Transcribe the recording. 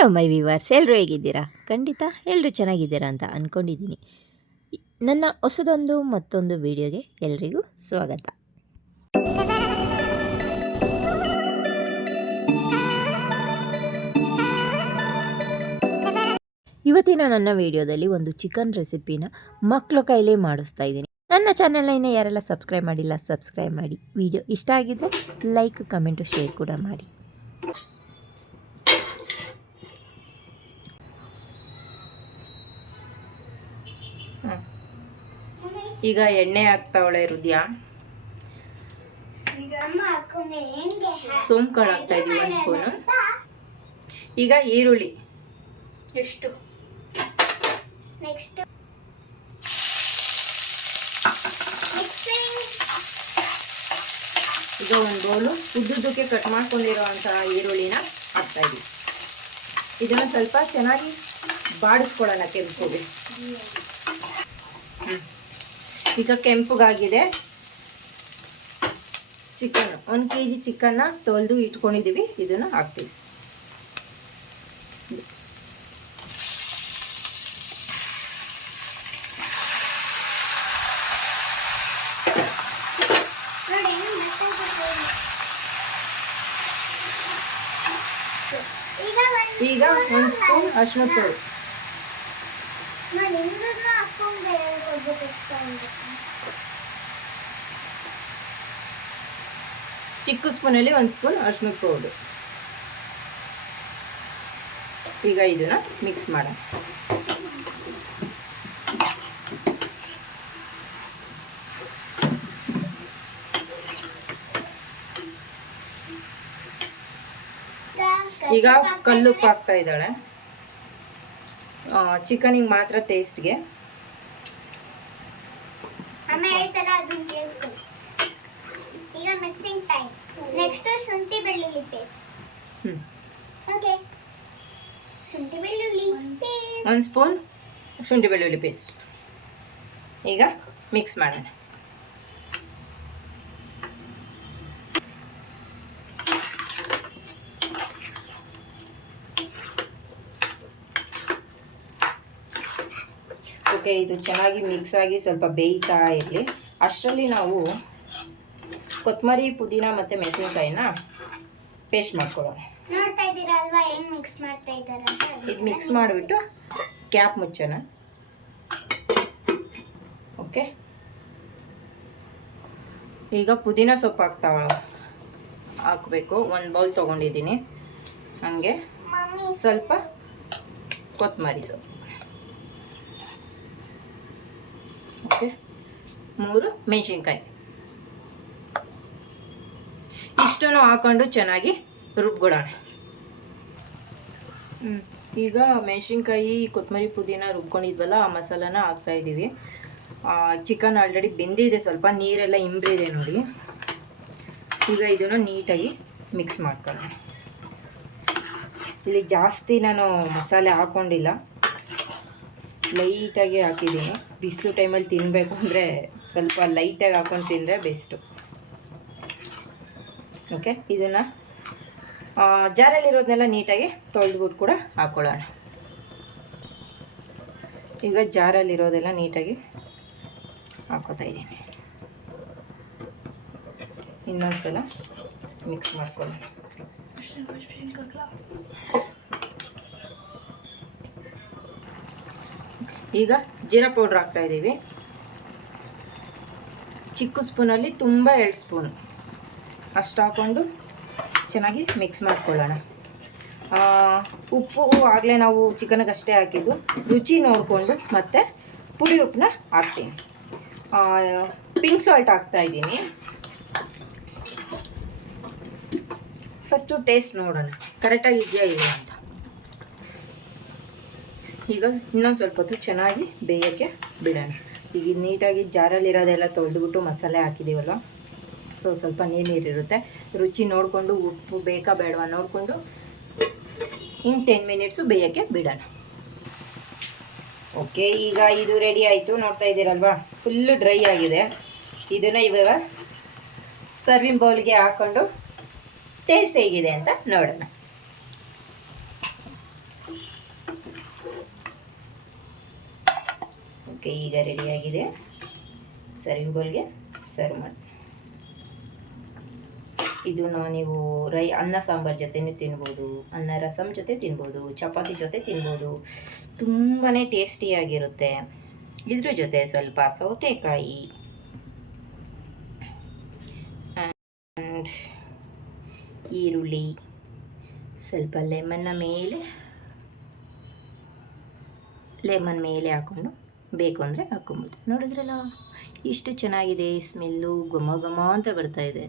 Hello my viewers ಎಲ್ಲರೂ ಹೇಗಿದ್ದೀರಾ? ಖಂಡಿತ ಎಲ್ಲರೂ ಚೆನ್ನಾಗಿದ್ದೀರಾ ಅಂತ ಅಂದ್ಕೊಂಡಿದ್ದೀನಿ ನನ್ನ ಹೊಸದೊಂದು ಮತ್ತೊಂದು ವಿಡಿಯೋಗೆ ಎಲ್ರಿಗೂ ಸ್ವಾಗತ. ಇವತ್ತಿನ ನನ್ನ ವಿಡಿಯೋದಲ್ಲಿ ಒಂದು ಚಿಕನ್ ರೆಸಿಪಿನ ಮಕ್ಕಳು ಕೈಲೇ ಮಾಡಿಸ್ತಾ ಇದ್ದೀನಿ. ನನ್ನ ಚಾನೆಲ್ನ ಯಾರೆಲ್ಲ ಸಬ್ಸ್ಕ್ರೈಬ್ ಮಾಡಿಲ್ಲ, ಸಬ್ಸ್ಕ್ರೈಬ್ ಮಾಡಿ. ವಿಡಿಯೋ ಇಷ್ಟ ಆಗಿದ್ದರೆ ಲೈಕ್, ಕಮೆಂಟು, ಶೇರ್ ಕೂಡ ಮಾಡಿ. ಈಗ ಎಣ್ಣೆ ಹಾಕ್ತಾವಳೆ ಹೃದಯ ಸೋಂಕಾಳು ಹಾಕ್ತಾ ಇದೀವಿ ಒಂದು ಸ್ಪೂನು ಈಗ ಈರುಳ್ಳಿ. ಎಷ್ಟು? ನೆಕ್ಸ್ಟ್ ಈಗ ಒಂದು ಬೌಲು ಉದ್ದುದ್ದಕ್ಕೆ ಕಟ್ ಮಾಡ್ಕೊಂಡಿರೋ ಅಂತಹ ಈರುಳ್ಳಿನ ಹಾಕ್ತಾ ಇದೀವಿ. ಇದನ್ನು ಸ್ವಲ್ಪ ಚೆನ್ನಾಗಿ ಬಾಡಿಸ್ಕೊಳ್ಳೋಣ ಕೆಂಪುಗೆ. ಈಗ ಕೆಂಪುಗಾಗಿದೆ. ಚಿಕನ್, ಒಂದು ಕೆ ಜಿ ಚಿಕನ್ನ ತೊಳೆದು ಇಟ್ಕೊಂಡಿದ್ದೀವಿ. ಇದನ್ನು ಹಾಕ್ತೀವಿ. ಈಗ ಒಂದು ಸ್ಪೂನ್ ಅರಿಶಿನ ಪುಡಿ ನೋಡಿ ಇನ್ನೊಂದು ಹಾಕೊಂಡು ಹೋಗ್ಬೇಕು ಚಿಕ್ಕ ಸ್ಪೂನಲ್ಲಿ ಒಂದು ಸ್ಪೂನ್ ಅರಿಶಿನ ಪೌಡ್ರು. ಈಗ ಇದನ್ನ ಮಿಕ್ಸ್ ಮಾಡೋಣ. ಈಗ ಕಲ್ಲುಪ್ಪು ಹಾಕ್ತಾ ಇದ್ದಾಳೆ. ಚಿಕನಿಗೆ ಮಾತ್ರ ಟೇಸ್ಟ್ಗೆ ಶುಂಠಿ ಬೆಳ್ಳುಳ್ಳಿ ಪೇಸ್ಟ್ ಹ್ಞೂ ಓಕೆ ಶುಂಠಿ ಬೆಳ್ಳುಳ್ಳಿ ಪೇಸ್ಟ್ ಒಂದು ಸ್ಪೂನ್ ಶುಂಠಿ ಬೆಳ್ಳುಳ್ಳಿ ಪೇಸ್ಟ್ ಈಗ ಮಿಕ್ಸ್ ಮಾಡೋಣ. ಓಕೆ ಇದು ಚೆನ್ನಾಗಿ ಮಿಕ್ಸ್ ಆಗಿ ಸ್ವಲ್ಪ ಬೇಯ್ತಾ ಇರಲಿ. ಅಷ್ಟರಲ್ಲಿ ನಾವು ಕೊತ್ತಂಬರಿ ಪುದೀನ ಮತ್ತು ಮೆಣಸಿನಕಾಯಿನ ಪೇಸ್ಟ್ ಮಾಡ್ಕೊಳ್ಳೋಣ. ನೋಡ್ತಾ ಇದ್ದೀರಾ ಅಲ್ವಾ? ಹೆಂಗ್ ಮಿಕ್ಸ್ ಮಾಡ್ತಾ ಇದ್ದಾರೆ ಇದು ಮಿಕ್ಸ್ ಮಾಡಿಬಿಟ್ಟು ಕ್ಯಾಪ್ ಮುಚ್ಚೋಣ. ಓಕೆ ಈಗ ಪುದೀನ ಸೊಪ್ಪು ಹಾಕ್ತಾವ ಹಾಕಬೇಕು. ಒಂದು ಬೌಲ್ ತೊಗೊಂಡಿದ್ದೀನಿ. ಹಾಗೆ ಸ್ವಲ್ಪ ಕೊತ್ತಂಬರಿ ಸೊಪ್ಪು. ಓಕೆ ಮೂರು ಮೆಣಸಿನ್ಕಾಯಿ. ಇಷ್ಟನ್ನು ಹಾಕೊಂಡು ಚೆನ್ನಾಗಿ ರುಬ್ಬಿಡೋಣ. ಈಗ ಮೆಣಸಿನ್ಕಾಯಿ, ಕೊತ್ತಂಬರಿ ಪುದೀನ ರುಬ್ಕೊಂಡಿದ್ವಲ್ಲ, ಆ ಮಸಾಲಾನ ಹಾಕ್ತಾ ಇದ್ದೀವಿ. ಚಿಕನ್ ಆಲ್ರೆಡಿ ಬೆಂದಿದೆ, ಸ್ವಲ್ಪ ನೀರೆಲ್ಲ ಇಂಬ್ರಿದೆ ನೋಡಿ. ಈಗ ಇದನ್ನು ನೀಟಾಗಿ ಮಿಕ್ಸ್ ಮಾಡ್ಕೊಳ್ಳೋಣ. ಇಲ್ಲಿ ಜಾಸ್ತಿ ನಾನು ಮಸಾಲೆ ಹಾಕ್ಕೊಂಡಿಲ್ಲ ಲೈಟಾಗಿ ಹಾಕಿದ್ದೀನಿ. ಬಿಸಿಲು ಟೈಮಲ್ಲಿ ತಿನ್ನಬೇಕು ಅಂದರೆ ಸ್ವಲ್ಪ ಲೈಟಾಗಿ ಹಾಕೊಂಡು ತಿಂದರೆ ಬೆಸ್ಟು ಓಕೆ ಇದನ್ನು ಜಾರಲ್ಲಿರೋದನ್ನೆಲ್ಲ ನೀಟಾಗಿ ತೊಳೆದ್ಬಿಟ್ಟು ಕೂಡ ಹಾಕ್ಕೊಳ್ಳೋಣ ಈಗ ಜಾರಲ್ಲಿರೋದೆಲ್ಲ ನೀಟಾಗಿ ಹಾಕೋತಾ ಇದ್ದೀನಿ. ಇನ್ನೊಂದು ಸಲ ಮಿಕ್ಸ್ ಮಾಡ್ಕೊಳ್ಳೋಣ. ಈಗ ಜೀರಾ ಪೌಡ್ರ್ ಹಾಕ್ತಾ ಇದ್ದೀವಿ. ಚಿಕ್ಕ ಸ್ಪೂನಲ್ಲಿ ತುಂಬ ಎರಡು ಸ್ಪೂನ್ ಅಷ್ಟು ಹಾಕ್ಕೊಂಡು ಚೆನ್ನಾಗಿ ಮಿಕ್ಸ್ ಮಾಡ್ಕೊಳ್ಳೋಣ. ಉಪ್ಪು ಆಗಲೇ ನಾವು ಚಿಕನ್ಗೆ ಅಷ್ಟೇ ಹಾಕಿದ್ದು. ರುಚಿ ನೋಡಿಕೊಂಡು ಮತ್ತು ಪುಡಿ ಉಪ್ಪನ್ನ ಹಾಕ್ತೀನಿ. ಪಿಂಕ್ ಸಾಲ್ಟ್ ಹಾಕ್ತಾ ಇದ್ದೀನಿ. ಫಸ್ಟು ಟೇಸ್ಟ್ ನೋಡೋಣ. ಕರೆಕ್ಟಾಗಿ ಇದೆಯಾ ಇಲ್ಲ ಅಂತ. ಈಗ ಇನ್ನೊಂದು ಸ್ವಲ್ಪ ಹೊತ್ತು ಚೆನ್ನಾಗಿ ಬೇಯೋಕ್ಕೆ ಬಿಡೋಣ. ಈಗ ನೀಟಾಗಿ ಜಾರಲ್ಲಿರೋದೆಲ್ಲ ತೊಳೆದುಬಿಟ್ಟು ಮಸಾಲೆ ಹಾಕಿದ್ದೀವಲ್ಲ ಸೊ ಸ್ವಲ್ಪ ನೀರು ನೀರಿರುತ್ತೆ ರುಚಿ ನೋಡಿಕೊಂಡು ಉಪ್ಪು ಬೇಕಾ ಬೇಡವಾ ನೋಡಿಕೊಂಡು ಇನ್ ಟೆನ್ ಮಿನಿಟ್ಸು ಬೇಯೋಕ್ಕೆ ಬಿಡೋಣ. ಓಕೆ ಈಗ ಇದು ರೆಡಿ ಆಯಿತು. ನೋಡ್ತಾ ಇದ್ದೀರಲ್ವಾ? ಫುಲ್ಲು ಡ್ರೈ ಆಗಿದೆ. ಇದನ್ನು ಇವಾಗ ಸರ್ವಿಂಗ್ ಬೌಲ್ಗೆ ಹಾಕ್ಕೊಂಡು ಟೇಸ್ಟ್ ಹೇಗಿದೆ ಅಂತ ನೋಡೋಣ. ಓಕೆ ಈಗ ರೆಡಿಯಾಗಿದೆ ಸರ್ವಿಂಗ್ ಬೌಲ್ಗೆ ಸರ್ವ್ ಮಾಡಿ ಇದನ್ನು ನೀವು ರೈ ಅನ್ನ ಸಾಂಬಾರ್ ಜೊತೆನೂ ತಿನ್ಬೋದು, ಅನ್ನ ರಸಮ್ ಜೊತೆ ತಿನ್ಬೋದು, ಚಪಾತಿ ಜೊತೆ ತಿನ್ಬೋದು ತುಂಬಾ ಟೇಸ್ಟಿಯಾಗಿರುತ್ತೆ. ಇದ್ರ ಜೊತೆ ಸ್ವಲ್ಪ ಸೌತೆಕಾಯಿ. ಆ್ಯಂಡ್ ಈರುಳ್ಳಿ, ಸ್ವಲ್ಪ ಲೆಮನ್ನ ಮೇಲೆ ಲೆಮನ್ ಮೇಲೆ ಹಾಕ್ಕೊಂಡು ಬೇಕು ಅಂದರೆ ಹಾಕ್ಕೊಬೋದು. ನೋಡಿದ್ರಲ್ಲ? ಇಷ್ಟು ಚೆನ್ನಾಗಿದೆ ಸ್ಮೆಲ್ಲು ಘಮ ಘಮ ಅಂತ ಬರ್ತಾಯಿದೆ